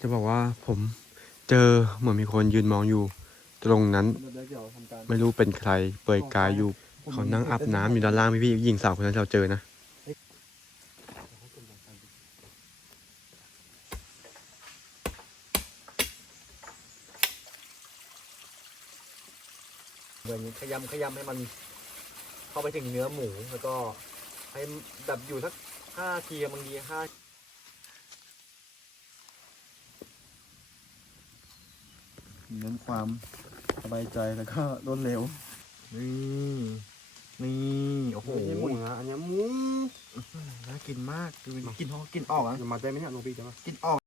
จะบอกว่าผมเจอเหมือนมีคนยืนมองอยู่ ตรงนั้นไม่รู้เป็นใคร เปิดกายอยู่ เขานั่งอาบน้ำอยู่ด้านล่างพี่พี่หญิงสาวคนนั้นเราเจอนะเหมือนขยำขยำให้มันเข้าไปถึงเนื้อหมูแล้วก็ให้แบบอยู่สักห้าทีบางทีห้า เน้นความสบายใจแล้วก็รวดเร็ว นี่นี่โอ้โหหมูนะอันนี้หมูน่ากินมากดูดิกินออกกินออกอะ จะมาได้ไหมเนี่ยลงพี่จะมากินออก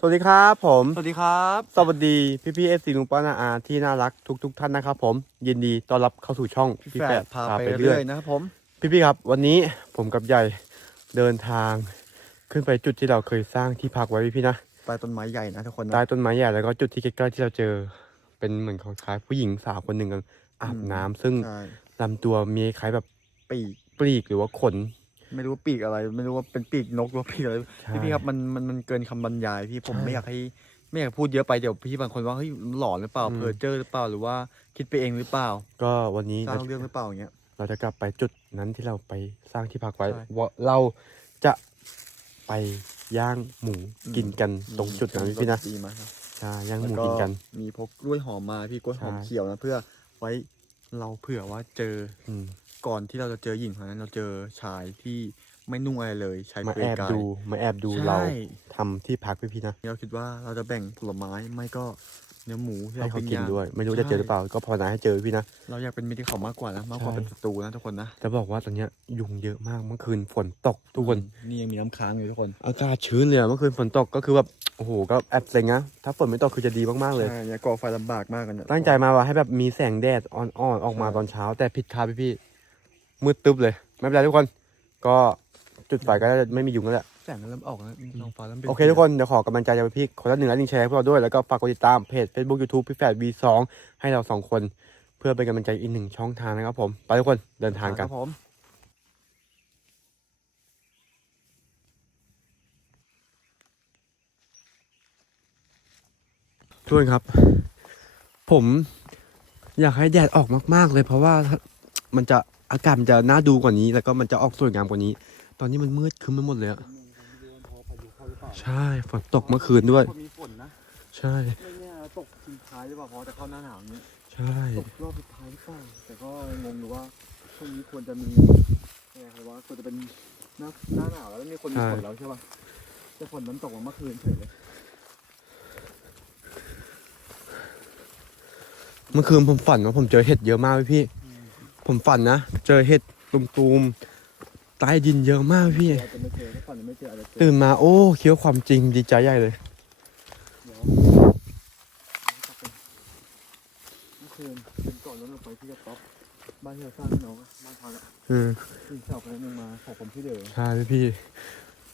สวัสดีครับผม สวัสดีครับ สวัสดีพี่พี่เอฟซีลุงป้านาอาที่น่ารักทุกทุกๆท่านนะครับผมยินดีต้อนรับเข้าสู่ช่องพี่แฝดพาไปเรื่อยนะครับผมพี่พี่ๆครับ วันนี้ผมกับใหญ่เดินทางขึ้นไปจุดที่เราเคยสร้างที่พักไว้พี่พี่ๆนะใต้ต้นไม้ใหญ่นะทุกคนนะใต้ต้นไม้ใหญ่แล้วก็จุดที่ใกล้ๆที่เราเจอ เป็นเหมือนคล้ายๆผู้หญิงสาวคนหนึ่งกันอาบน้ำซึ่งใช่ลำตัวมีคล้ายแบบปีกปลีกหรือว่าขน ไม่รู้ว่าปีกอะไร ไม่รู้ว่าเป็นปีกนกหรือว่าปีกอะไรใช่พี่พี่ครับมันมันมันเกินคำบรรยายพี่ผมใช่ไม่อยากให้ไม่อยากพูดเยอะไปเดี๋ยวพี่บางคนว่าเฮ้ยหลอนหรือเปล่าอืมเพอเจอร์หรือเปล่าหรือว่าคิดไปเองหรือเปล่า ก็วันนี้สร้างเราเรื่องหรือเปล่าอย่างเงี้ย เราจะกลับไปจุดนั้นที่เราไปสร้างที่พักไว้ใช่ว่าเราจะไปย่างหมูอืมกินกันตรงจุดนั้นพี่พี่ๆนะดีมากครับใช่ย่างหแล้วมูก็กินกัน มีพกกล้วยหอมมาพี่กล้วยหอมใช่เขียวนะเพื่อไว้เราเผื่อว่าเจออืม ก่อนที่เราจะเจอหญิงคนนั้นเราเจอชายที่ไม่นุ่งอะไรเลยชายมาเปลืแออยบกาย ดูมาแอบดูใช่เราทำที่พักพี่พี่ๆนะเราคิดว่าเราจะแบ่งผลไม้ไม่ก็เนื้อหมูที่ให้เราเขาปิ้งกินย่างด้วย ไม่รู้จะเจอหรือเปล่า ก็ภาวนาให้เจอพี่นะ เราอยากเป็นมิตรกับเขามากกว่านะมากกว่าใช่ เป็นศัตรูนะทุกคนนะจะบอกว่าตอนเนี้ยยุงเยอะมากเมื่อคืนฝนตกทุกคน นี่ยังมีน้ำค้างอยู่ทุกคนอากาศชื้นเลยอะเมื่อคืนฝนตกก็คือแบบโอ้โหก็แอบเซ็งนะถ้าฝนไม่ตกคือจะดีมากๆเลย ใช่เนี่ยก่อไฟลำบากมากกันเนี่ยตั้งใจมาว่าให้แบบมีแสงแดดอ่อนๆออกมาใช่ตอนเช้า แต่ผิดคาดพี่ๆ มืดตึ๊บเลย ไม่เป็นไรทุกคน ก็จุดไฟก็จะไม่มียุงแล้วแหละ แสงมันเริ่มออกแล้วท้องฟ้าเริ่มป็นโอเคทุกคน เดี๋ยวขอกำลังใจจากพี่ๆคนละหนึ่งไลค์หนึ่งแชร์ให้พวกเราด้วย แล้วก็ฝากกดติดตามเพจ Facebook YouTube พี่แฝด V2 ให้เราสองคน เพื่อเป็นกำลังใจอีกหนึ่งช่องทางนะครับผม ไปทุกคนเดินทางกัน ครับผม ทุกคนครับ ผมอยากให้แดดออกมาก ๆ เลยเพราะว่ามันจะ อากาศมันจะน่าดูกว่านี้ แล้วก็มันจะออกสวยงามกว่านี้ ตอนนี้มันมืดครึ้มไปหมดเลยอะใช่ฝนตกเมื่อคืนด้วย มีฝนนะใช่ ไม่แน่ตกทิ้งท้ายหรือเปล่าเพราะจะเข้าหน้าหนาวอย่างเงี้ยใช่ ตกรอบสุดท้ายหรือเปล่าแต่ก็งงอยู่ว่าช่วงนี้ควรจะมีอะไรครับว่าควรจะเป็นหน้าหน้าหนาวแล้วมีคนมีฝนแล้วใช่ป่ะแต่ฝนมันตกมาเมื่อคืนเฉยเลยเมื่อคืนผมฝันว่าผมเจอเห็ดเยอะมากพี่พี่ ผมฝันนะ เจอเห็ดตุมๆใต้ดินเยอะมากพี่เราจะไม่เจอถ้าฝนไม่เจออาจจะเจอตื่นมาโอ้เคี้ยวความจริงดีใจใหญ่เลย เดี๋ยวเมื่อคืนเป็นก่อนแล้วเราไปที่กระต๊อบบ้านที่เราสร้างให้น้องอะบ้านพักอะอืมพี่สาวคนนั้นยังมาขอผมที่เดิมใช่พี่พี่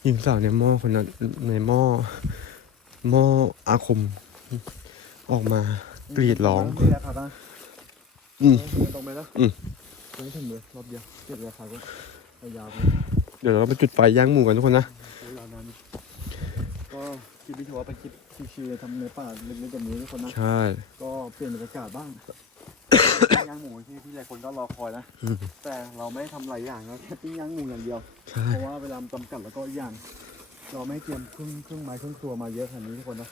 หญิงสาวในหม้อคนนั้นในหม้อหม้ออาคม ออกมากรีดร้อง ไม่ราคาบ้างอืม ตรงไปแล้วอืม ตรงถึงเลยรอบเดียวเก็บราคาก็ยาวไปเดี๋ยวเราไปจุดไฟย่างหมูกันทุกคนนะใช้เวลานานก็คลิปวิดีโอเป็นคลิปชิวๆทำในป่าเล็กๆแบบนี้ทุกคนนะ ใช่ ก็เปลี่ยนบรรยากาศบ้างย่างหมูที่ที่หลายคนก็รอคอยนะ อืม แต่เราไม่ทำหลายอย่างเราแค่ปิ้งย่างหมูอย่างเดียว ใช่ เพราะว่าเวลามันจำกัดแล้วก็อีกอย่าง เราไม่เตรียมเครื่องเครื่องไม้เครื่องครัวมาเยอะขนาดนี้ทุกคนนะ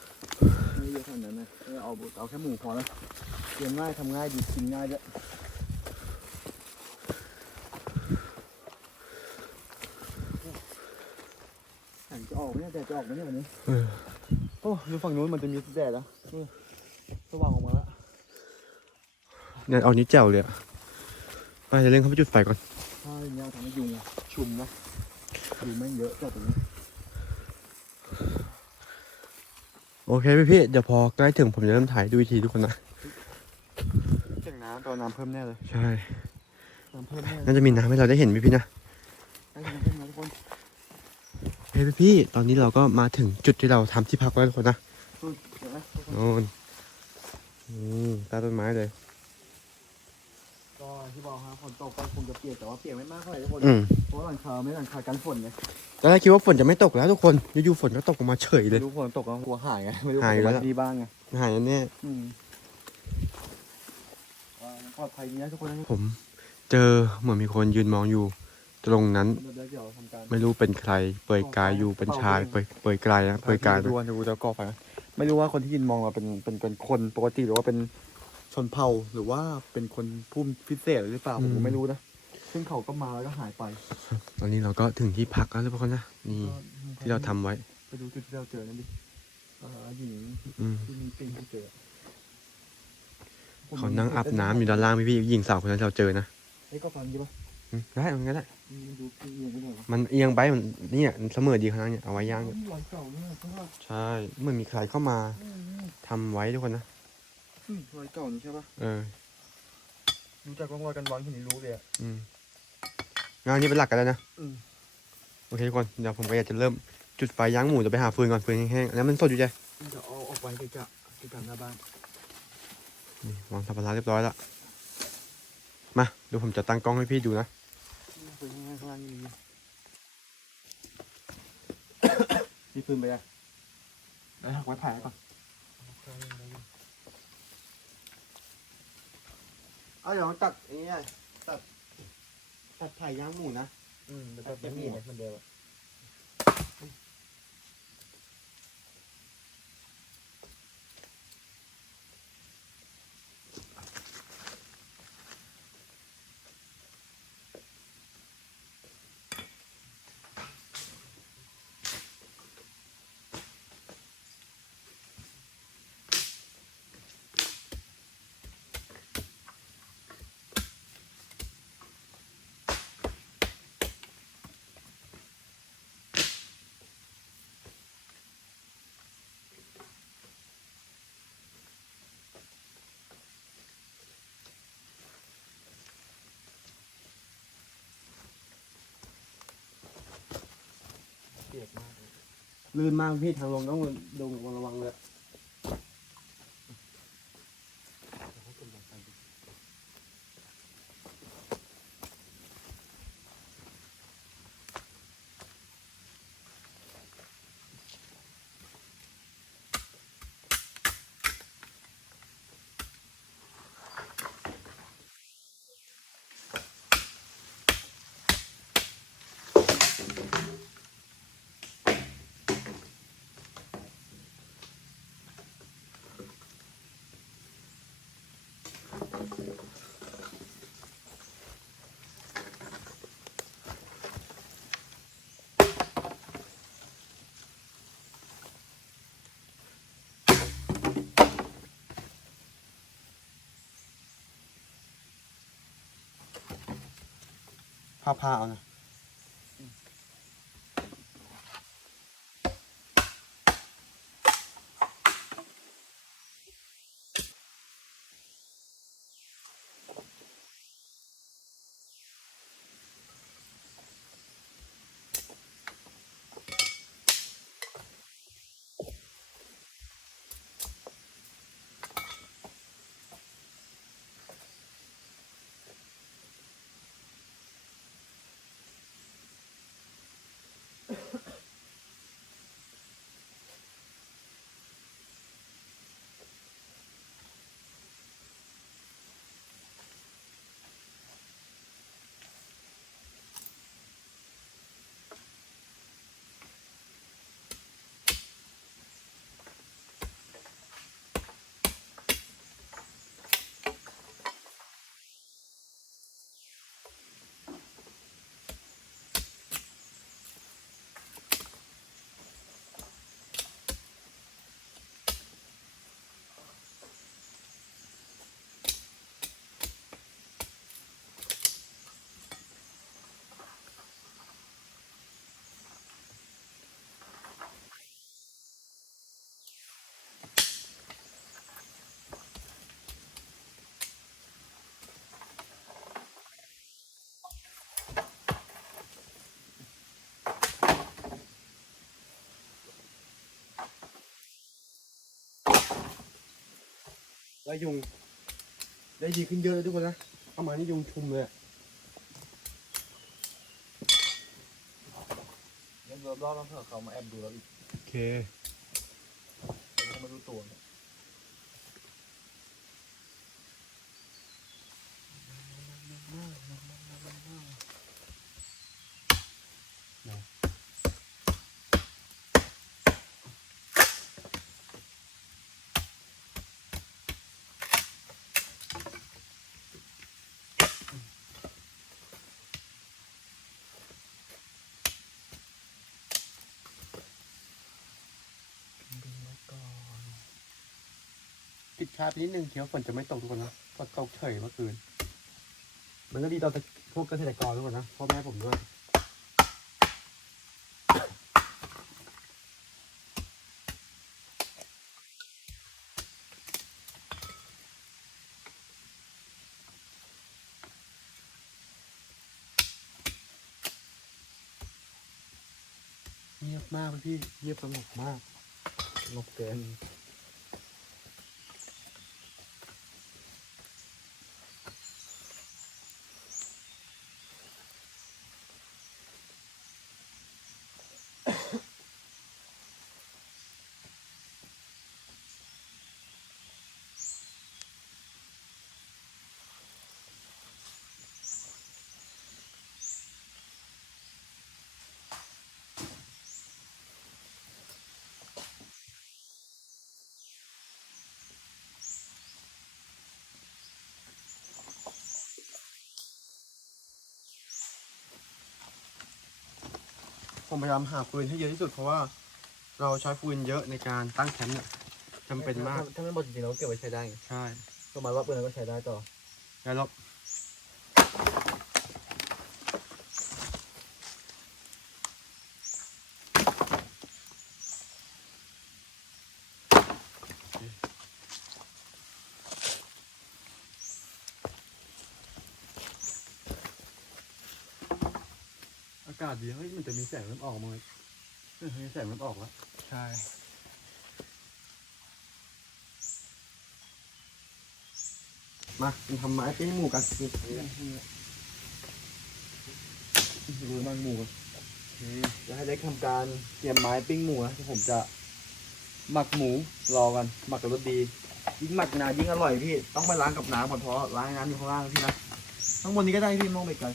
ไม่เยอะขนาดนั้นนะเออเอาเอาแค่หมูพอแล้วเตรียมง่ายทำง่ายดีกินง่ายด้วยแสงจะออกไหม เนี่ยแดดจะออกไหมเนี่ยวันนี้เออโอ้ดูฝั่งนู้นมันจะมีแดดแล้วนี่สว่างออกมาแล้วเนี่ยเอานี้วแจ่วเลยอะไปเดี๋ยวเล่นเข้าไปจุดไฟก่อนใช่เนี่ยทำให้ยุงชุมนะยุงไม่งเยอะจัดตรงนี้โอเคพี่พี่เดี๋ยวพอใกล้ถึงผมจะเริ่มถ่ายดูอีกทีทุกคนนะเสียงน้ำตัวน้ำเพิ่มแน่เลยใช่น้ำเพิ่มแน่เลยน่าจะมีน้ำให้เราได้เห็นพี่พี่นะได้น้ำเพิ่มนะทุกคน เฮ้ยพี่พี่ ตอนนี้เราก็มาถึงจุดที่เราทำที่พักไว้ทุกคนนะสู้เดี๋ยวนะทุกคนโน่นอืมใต้ต้นไม้เลย ก็ที่บอกฮะฝนตกก็คงจะเปียกแต่ว่าเปียกไม่มากเท่าไหร่ทุกคนอืมเพราะว่าหลังคาไม่หลังคากันฝนไงตอนแรกคิดว่าฝนจะไม่ตกแล้วทุกคนอยู่ๆฝนก็ตกลงมาเฉยเลไม่ยรู้ฝนตกก็กลัวหายไงไม่รู้หายอยู่แล้วฝนจะมที่บ้างไงหายแน่อืมว่าปลอดภัยดีนะทุกคนนะผม เจอเหมือนมีคนยืนมองอยู่ ตรงนั้นไม่รู้เป็นใคร เปลือยกายอยู่เป็นชายเปลือยเปลือยกายนะเปลือยกายดูว่าดูจะก่อไฟไหมไม่รู้ว่าคนที่ยินมองเราเป็นเป็นเป็นคนปกติหรือว่าเป็นชนเผ่าหรือว่าเป็นคนผู้พิเศษหรือเปล่าผมไม่รู้นะซึ่งเขาก็มาแล้วก็หายไป ตอนนี้เราก็ถึงที่พักแล้วทุกคนนะนี่ที่เราทำไว้ ไปดูจุดที่เราเจอนั่นดิเออหญิงที่มีปิงที่เจอเขานั่งอาบน้ำอยู่ด้านล่างพี่พี่หญิงสาวคนนั้นที่เราเจอนะเอ้ก็ฟังดีป่ะ ได้เหมือนกันแหละอืมดูพี่เอียงไปหน่อยวะมันเอียงไปมันเนี่ยเสมอดีขนาดเนี่ยเอาไว้ย่างเนี่ยรอยเก่าเนี่ยเพราะว่าใช่เหมือนมีใครเข้ามาอืมอืมทำไว้ทุกคนนะอืมรอยเก่านี่ใช่ป่ะเออดูจากร่องรอยกันวางที่นี่รู้เลยอะอืมงานนี้เป็นหลักกันแล้วนะอืมโอเคทุกคนเดี๋ยวผมก็อยากจะเริ่มจุดไฟย่างหมูจะไปหาฟืนก่อนฟืนแห้งๆอันนั้นมันสดอยู่ใจนี่จะเอาออกไปไกลๆไกลๆหน้าบ้านนี่วางสัมภาระเรียบร้อยแล้วมาเดี๋ยวผมจะตั้งกล้องให้พี่ดูนะนี่ ปืนข้างล่างข้างล่างนี่มี มีปืนไปยังไหนหักไว้ถ่ายก่อนเอาเดี๋ยวตัดอันนี้ตัด ตัดไผ่ย่างหมูนะ อืมแล้วก็ไม่มีเหมือนเดิมอะ ลื่นมากพี่ทางลงต้องลงระวังเลย ผ้าผ้าเอานะ ไล่ยุงได้ดีขึ้นเยอะเลยทุกคนนะเข้ามานี่ยุงชุมเลยอะเดี๋ยวรอบๆแล้วเผื่อเขามาแอบดูเราอีกโอเคเขามาดูตัวเนี่ย ปิดชาไปนิดนึงเดี๋ยวฝนจะไม่ตกทุกคนนะฝนตกเฉยเมื่อคืน มันก็ดีต่อพวกเกษตรกรทุกคนนะพ่อแม่ผมด้วยเงียบมากพี่เงียบสงบมากนกเกิน ผมพยายามหาฟืนให้เยอะที่สุดเพราะว่าเราใช้ฟืนเยอะในการตั้งแคมป์เนี่ยจำเป็นมาก ถ้าไม่หมดจริงๆเราก็เก็บไว้ใช้ได้ไงใช่ ก็มารอบเดือนก็ใช้ได้ต่อ แล้วเราอากาศ ดีเฮ้ยมันจะมีแสงเริ่มออกมาเลยเฮ้ยแสงเริ่มออกแล้วใช่มามาทำไม้ปิ้งหมูกันดูมันหมูจะให้เล็กทำการเตรียมไม้ปิ้งหมูนะที่ผมจะหมักหมูรอกันหมักกับรสดี ยิ่งหมักนานยิ่งอร่อยพี่ ต้องไปล้างกับน้ำก่อนเพราะล้างน้ำอยู่ข้างล่างนะพี่นะข้างบนนี้ก็ได้พี่มองไปไกล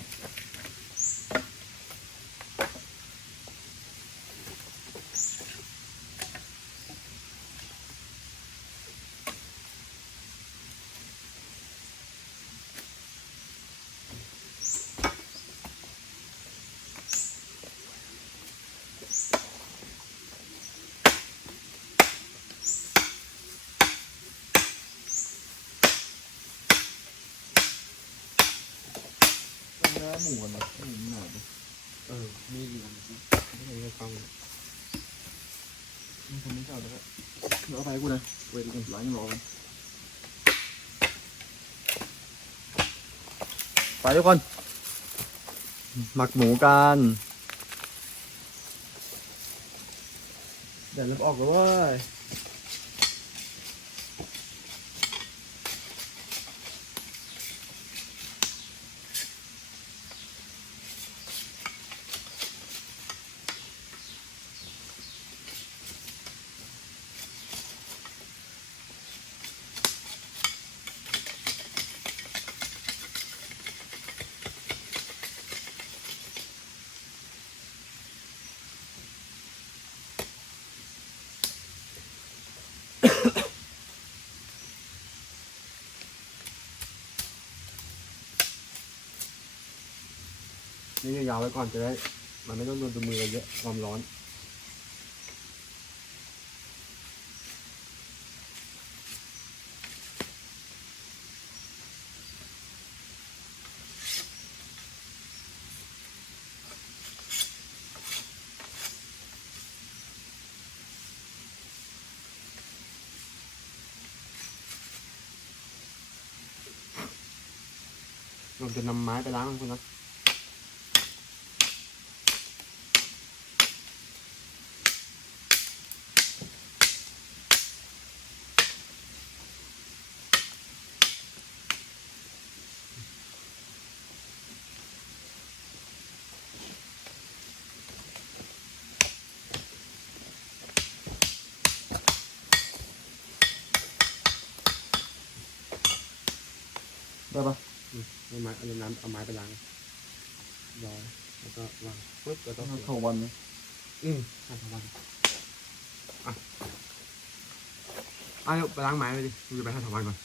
หมูกันนะหมูหนาดิเออมีดีกันไม่ใช่ไม่ฟังมันคงไม่ชอบแล้วเดี๋ยวเอาไปให้กูนะเวทกูล้างรอกันไปทุกคน หมักหมูกันเดี๋ยวเริ่มออกแล้วเว้ย นี่ยาวๆไว้ก่อนจะได้ มันไม่ต้องโดนตัวมือเราเยอะความร้อนเราจะนำไม้ไปล้างคุณนะ ได้ปะเอาไม้เอาน้ำเอาไม้ไปล้างรอแล้วก็วางปึ๊บแล้วก็ถวันนะอืมทำวันอะเอาไปล้างไม้ไปดิกูจะไปทำถวันก่อน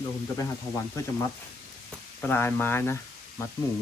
เดี๋ยวผมจะไปหาทวันเพื่อจะมัดปลายไม้นะ มัดหมู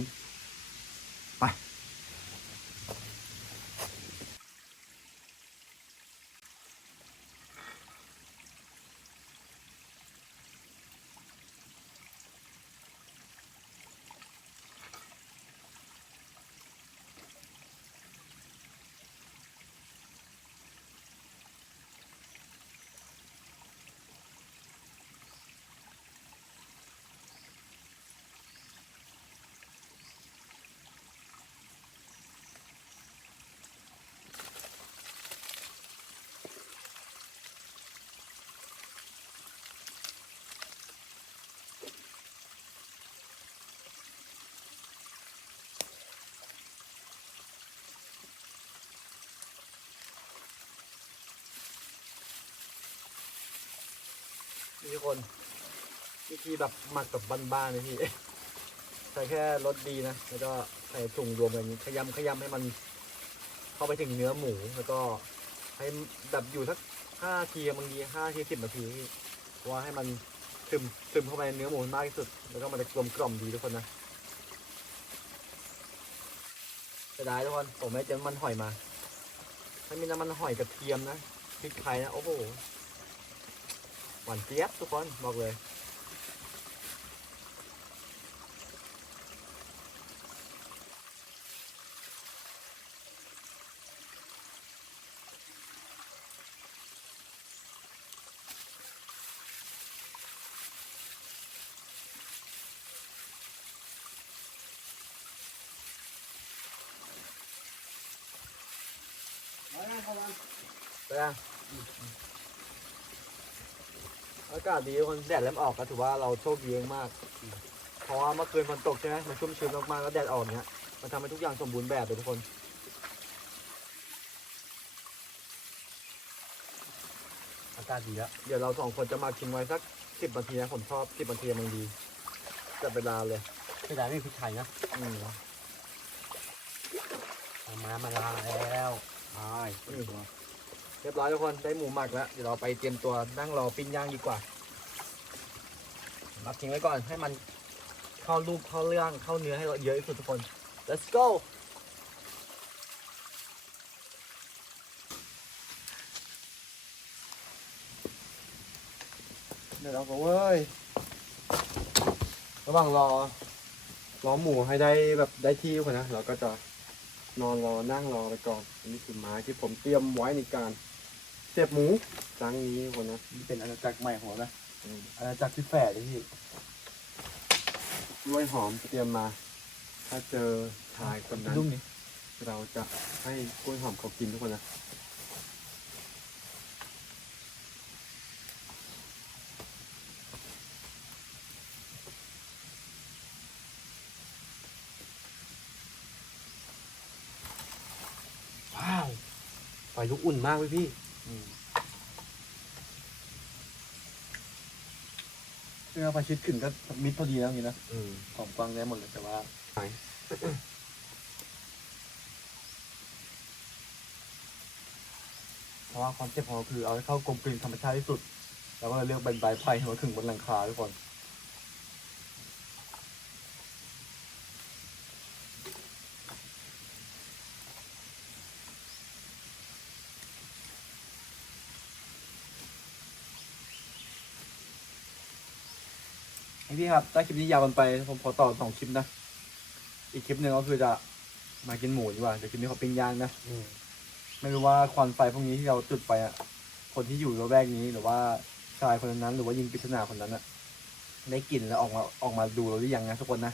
นี่ทุกคนวิธีแบบหมักแบบบ้านๆเลยพี่ใส่แค่รสดีนะแล้วก็ใส่ถุงรวมกันอย่างนี้ขยำขยำให้มัน เข้าไปถึงเนื้อหมูแล้วก็ให้แบบอยู่สักห้าทีบางทีห้าทีสิบนาทีว่าให้มันซึมซึมเข้าไปในเนื้อหมูมากที่สุด แล้วก็มันจะกลมกล่อมดีทุกคนนะจะได้ทุกคนผมไม่เจอมันหอยมาถ้ามีน้ำมันหอยกระเทียมนะพริกไทยนะโอ้โห หวานเจี๊ยบทุกคนบอกเลยไปยังอากาศดีทุกคนแดดเริ่มออกก็ถือว่าเราโชคดีมาก เพราะว่าเมื่อคืนฝนตกใช่ไหมมันชุ่มชื้นมากๆแล้วแดดออกเนี้ยมันทำให้ทุกอย่างสมบูรณ์แบบเลยทุกคนอากาศดีแล้วเดี๋ยวเราสองคนจะมาทิ้งไว้สักสิบนาทีนะผมชอบสิบนาทีมันดีจับเวลาเลยไม่ได้ไม่พริกไทยนะอืมเอาไม้มาล้างแล้วใช่เรียบร้อยทุกคนได้หมูหมักแล้วเดี๋ยวเราไปเตรียมตัวนั่งรอปิ้งย่างดีกว่า รับทิ้งไว้ก่อนให้มันเข้ารูปเข้าเรื่องเข้าเนื้อให้เราเยอะที่สุดทุกคน let's go เดี๋ยวเราก็เว้ยระหว่างรอรอหมูให้ได้แบบได้ที่ก่อนนะเราก็จะนอนรอนั่งรอไปก่อนอันนี้คือไม้ที่ผมเตรียมไว้ในการเสียบหมูครั้งนี้คนนะนี่เป็นอาณาจักรใหม่ของเรานะ อืมอาณาจักรที่แฝดเลยพี่กล้วยหอมเตรียมมา ถ้าเจอชายคนนั้นลูกนี้เราจะให้กล้วยหอมเขากินทุกคนนะ ว้าวไฟลุกอุ่นมากเลยพี่ เสื้อพาชิดขึ้นก็มิดพอดีแล้วอย่างนี้นะอืมของกวางได้หมดเลยแต่ว่าไหนเพราะว่าคอนเซ็ปต์ของเราคือเอาให้เข้ากลมกลืนธรรมชาติที่สุด แล้วก็เลยเลือกเป็นใบไผ่ให้มาถึงบนหลังคาทุกคน พี่ครับถ้าคลิปนี้ยาวกันไป ผมขอต่อสองคลิปนะ อีกคลิปหนึ่งก็คือจะมากินหมูดีกว่าเดี๋ยวคลิปนี้เขาปิ้งย่างนะอืมไม่รู้ว่าควันไฟพวกนี้ที่เราจุดไปอะคนที่อยู่ระแวกนี้หรือว่าชายคนนั้นหรือว่ายิงปริศนาคนนั้นอะได้กลิ่นแล้วออกมาออกมาดูเราหรือยังนะทุกคนนะ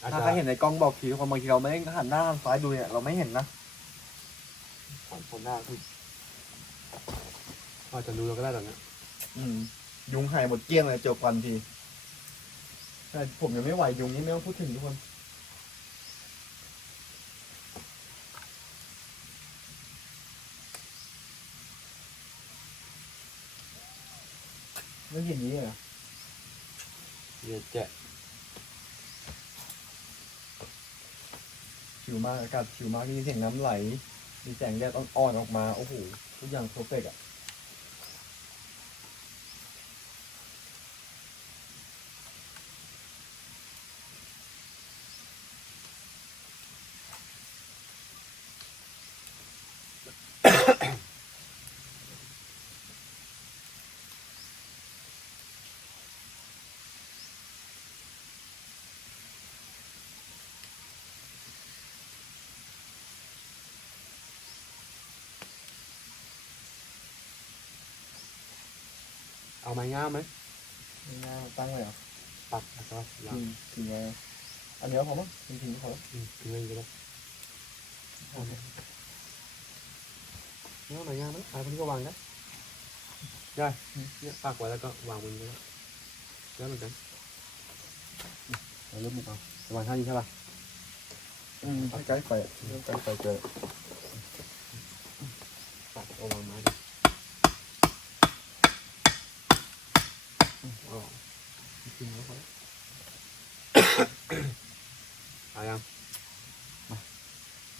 อาจถ้าจะใครเห็นในกล้องบอกทีทุกคนบางทีเราไม่ได้หันหน้าหันซ้ายดูเนี่ยเราไม่เห็นนะผมหน้าคืออาจจะรู้เราก็ได้ตอนนี้อืมยุงหายหมดเกลี้ยงเลยเจอควันที แต่ผมยังไม่ไหวยุงนี่ไม่ต้องพูดถึงทุกคนไม่เห็นนี้เหรอเดี๋ยวจะชิวมากอากาศชิวมากมีเสียงน้ำไหล มีแสงแดดอ่อนๆออกมา โอ้โห ทุกอย่างเพอร์เฟกต์อะ เอาไม้ง่ามไหมไม่น่าตั้งเลยเหรอปักแล้วก็ยาถึวงถึงไงอันนี้พอมั้งถึงถึงพออืมเงินก็ได้เอาไหมเอาไม้ง่ามไหมเอาพวกนี้ก็วางได้ได้เนี่ยปักไว้แล้วก็วางบนนี้แล้วเหมือนกันเราเริ่มมุกเอาวางท่านี้ใช่ป่ะอืมใกล้ๆไปเริ่มใกล้ๆเจอปักเอาวางไม้ดิอืมเอา จริงแล้วพอแล้วเอายังมา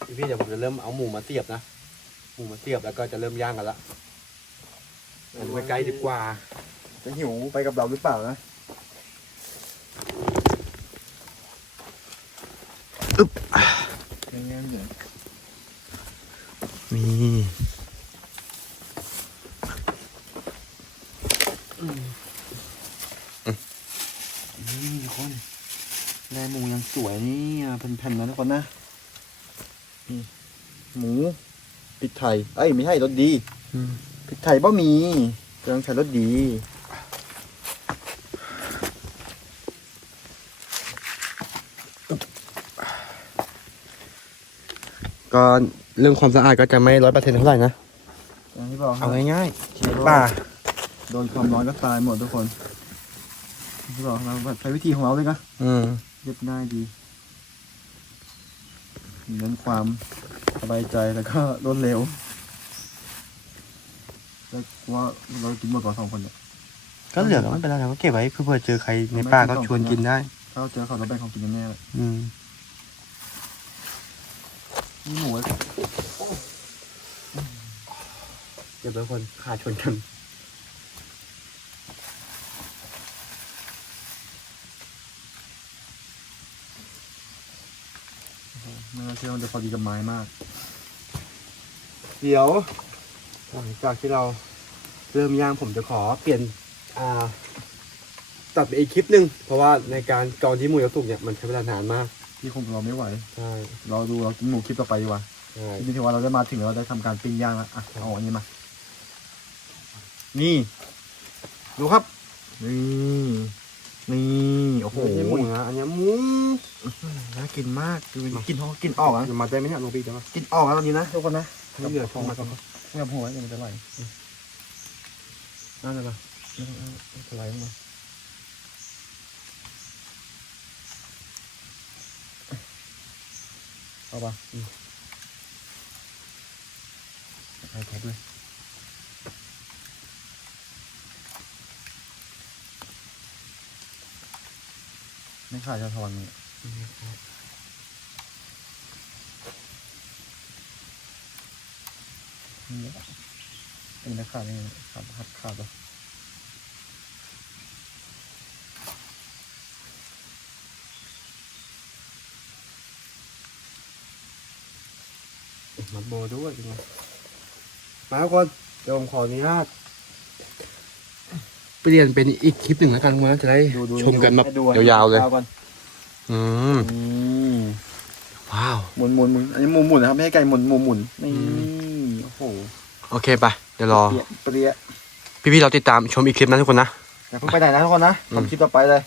พี่พี่เดี๋ยวผมจะเริ่มเอาหมูมาเสียบนะ หมูมาเสียบแล้วก็จะเริ่มย่างกันละอันไปใกล้ดีกว่า จะหิวไปกับเราหรือเปล่านะอึ๊บยังไงเหนื่อยนี่ นี่ทุกคนแลหมูยังสวยนี่อะแผ่นๆนะทุกคนนะนี่หมูพริก ไทย เอ้ยไม่ใช่รสดีพริกไทยบะหมี่ต้องใช้รสดี ก็เรื่องความสะอาดก็จะไม่ร้อยเปอร์เซ็นต์เท่าไหร่นะ อย่างที่บอกเอาง่ายๆเชื้อโรคป่าโดนความร้อนก็ตายหมดทุกคนอย่างที่บอกเราใช้วิธีของเราเลยนะอืม เรียบง่ายดีเน้นความ สบายใจแล้วก็รวดเร็วแล้วว่าเรากินหมดกว่าสองคนเนี่ยก็เหลือก็ไม่เป็นไรเราก็เก็บไว้เพื่อเจอใครในป่าก็ชวนกินได้ ถ้าเราเจอเขาเราแบ่งของกินกันแน่เลยอืมนี่หมูเดี๋ยวเป็นคนขาชนกัน ไม่น่าเชื่อมันจะพอดีกับไม้มาก เดี๋ยวหลังจากที่เราเริ่มย่างผมจะขอเปลี่ยนอ่าตัดไปอีกคลิปหนึ่งเพราะว่าในการกรองที่หมูจะสุกเนี่ยมันใช้เวลานานมากที่คงเราไม่ไหว ใช่เราดูเรากินหมูคลิปต่อไปดีกว่าใช่ที่ถือว่าเราได้มาถึงแล้วเราได้ทำการปิ้งย่างแล้วอะเอาอันนี้มา นี่ ดูครับ นี่ นี่ โอ้โหไม่ใช่หมูนะอันเนี้ยหมูน่ากินมากดูดิกินท้องกินออกอะจะมาได้ไหมเนี่ยลงปีจะมากินออกแล้วตอนนี้นะทุกคนนะไม่เหลือทองมาก็ไม่กับหัวยังมันจะไหลนั่นแหละจะไหลลงมาเอาปะอืมให้แท็บเลย ไม่ขาดจะทอนนี่ยนี่แหละอันนี้ขาดนี่ขาดขาดขาดปะมาโบด้วยเป็นไงมาทุกคนเดี๋ยวผมขออนุญาต เปลี่ยนเป็นอีกคลิปหนึ่งแล้วกันทุกคนนะจะได้ดูดูชมกันแบบให้ดูยาวๆเลยก่อนอืมอืมว้าวหมุนหมุนหมุนอันนี้หมุนหมุนนะครับไม่ใช่ไก่หมุนหมุนหมุนนี่อืโอ้โหโอเคไปเดี๋ยวรอเปรี้ยเปรี้ยพี่ๆเราติดตามชมอีกคลิปนะทุกคนนะอย่าเพิ่งไปไหนนะทุกคนนะอืมทำคลิปต่อไปเลย